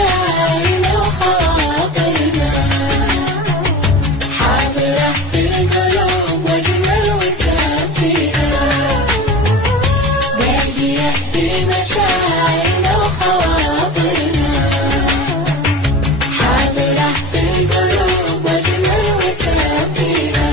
مشاعرنا وخواطرنا، حاضرة في القلوب وأجمل وسام فيها، باقية في مشاعرنا وخواطرنا، حاضرة في القلوب وأجمل وسام فيها.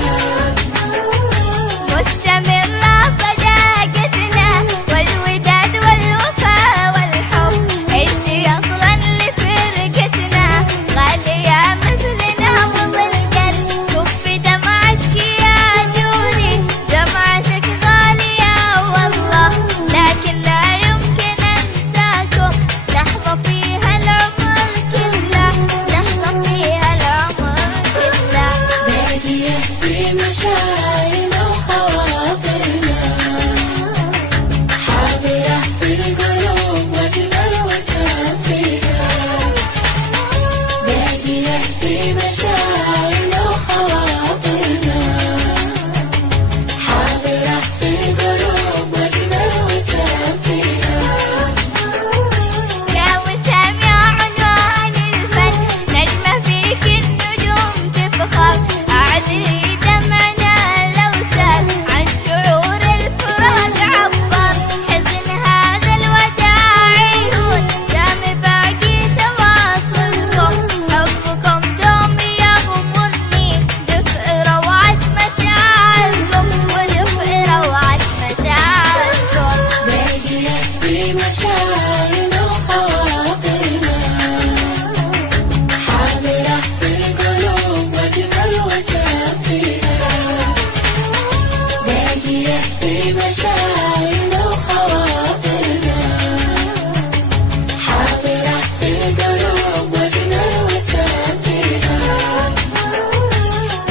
مستمرة صداقتنا والوداد والوفاء والحب، انتي اصلا لفرقتنا غالية مثلنا وظل القلب. شوفي دمعتك يا جودي، دمعتك غالية والله، لكن لا يمكن انساكم لحظة فيها العمر كله، لحظة فيها العمر كله. باقية في مشاعرنا وخواطرنا، حاضرة في القلوب وأجمل وسام فيها، باقية في مشاعرنا وخواطرنا، حاضرة في القلوب وأجمل وسام فيها. يا وسام يا عنوان الفن، نجمة فيك النجوم تفخر، أعدي دمعنا لو سال عن شعور الفراق عبر، حزن هذا الوداع يهون دام باقي تواصلكم، حبكم دوم يغمرني دفء روعة مشاعركم، ودفء روعة مشاعركم. باقية في مشاعرنا وخواطرنا، حاضرة في القلوب وأجمل وسام فيها، باقية في مشاعرنا وخواطرنا، حاضرة في القلوب وأجمل وسام فيها.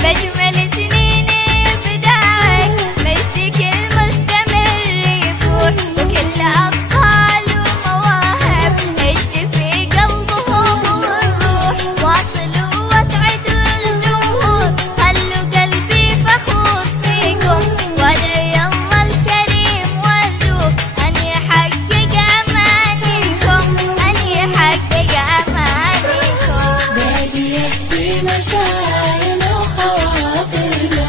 بأجمل سنين إبداعك مجدك المستمر يفوح، وكل أطفال ومواهب مجد في قلبهم والروح، واصلوا واسعدوا الجمهور خلوا قلبي فخور فيكم، وادعي الله الكريم وارجوه أن يحقق أمانيكم، أن يحقق أمانيكم. باقية في مشاعرنا وخواطرنا،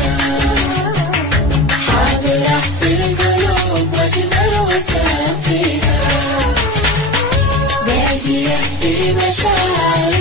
حاضرة في القلوب وأجمل وسام فيها، باقية في مشاعرنا